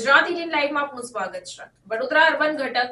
Indian લાઈવમાં આપનું સ્વાગત છે. વડોદરા અર્બન ઘટક,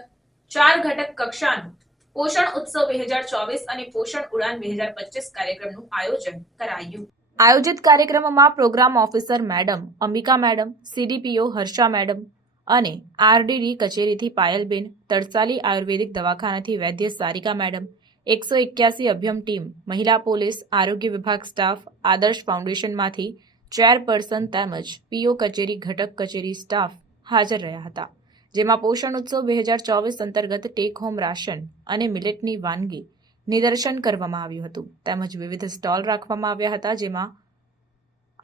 ચાર ઘટક કક્ષાનું પોષણ ઉત્સવ બે હજાર ચોવીસ અને પોષણ ઉડાન બે હજાર પચીસ કાર્યક્રમનું આયોજન કરાયું. આયોજિત કાર્યક્રમમાં program officer madam, Ambika madam, CDPO Harsha madam અને આરડીડી કચેરીથી પાયલબેન તરસાલી આયુર્વેદિક દવાખાનાથી વૈદ્ય સારિકા મેડમ, એકસો એક્યાસી અભ્યમ ટીમ, મહિલા પોલીસ, આરોગ્ય વિભાગ સ્ટાફ, આદર્શ ફાઉન્ડેશનમાંથી ચેરપર્સન તેમજ પીઓ કચેરી ઘટક કચેરી સ્ટાફ હાજર રહ્યા હતા, જેમાં પોષણ ઉત્સવ બે હજાર ચોવીસ અંતર્ગત ટેક હોમ રાશન અને મિલેટની વાનગી નિદર્શન કરવામાં આવ્યું હતું. તેમજ વિવિધ સ્ટોલ રાખવામાં આવ્યા હતા, જેમાં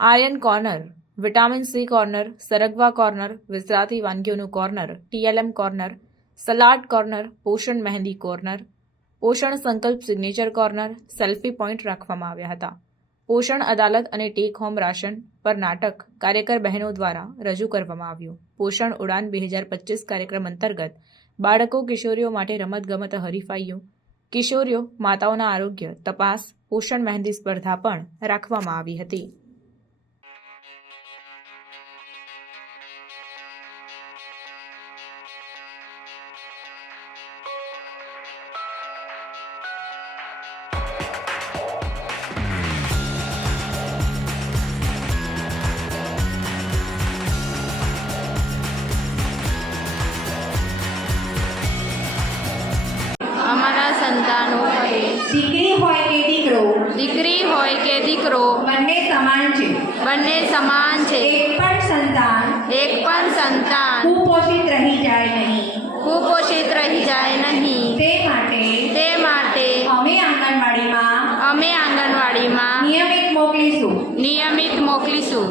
iron corner vitamin C corner સરગવા corner વિસરાતી વાનગીઓનું corner TLM corner salad corner પોષણ મહેંદી કોર્નર પોષણ સંકલ્પ સિગ્નેચર કોર્નર સેલ્ફી પોઈન્ટ રાખવામાં આવ્યા હતા. પોષણ અદાલત અને ટેક હોમ રાશન પર નાટક કાર્યકર બહેનો દ્વારા રજૂ કરવામાં આવ્યું. પોષણ ઉડાન બે હજાર પચીસ કાર્યક્રમ અંતર્ગત બાળકો, કિશોરીઓ માટે રમતગમત હરીફાઈઓ, કિશોરીઓ માતાઓના આરોગ્ય, તપાસ, પોષણ મહેંદી સ્પર્ધા પણ રાખવામાં આવી હતી. સંતાનો કરે દીકરી હોય કે દીકરો? દીકરી હોય કે દીકરો? બંને સમાન છે. બંને સમાન છે. એક પણ સંતાન એક પણ સંતાન. કુપોષિત રહી જાય નહીં. કુપોષિત રહી જાય નહીં. તે માટે તે માટે અમે આંગણવાડીમાં અમે આંગણવાડીમાં નિયમિત મોકલીશું. નિયમિત મોકલીશું.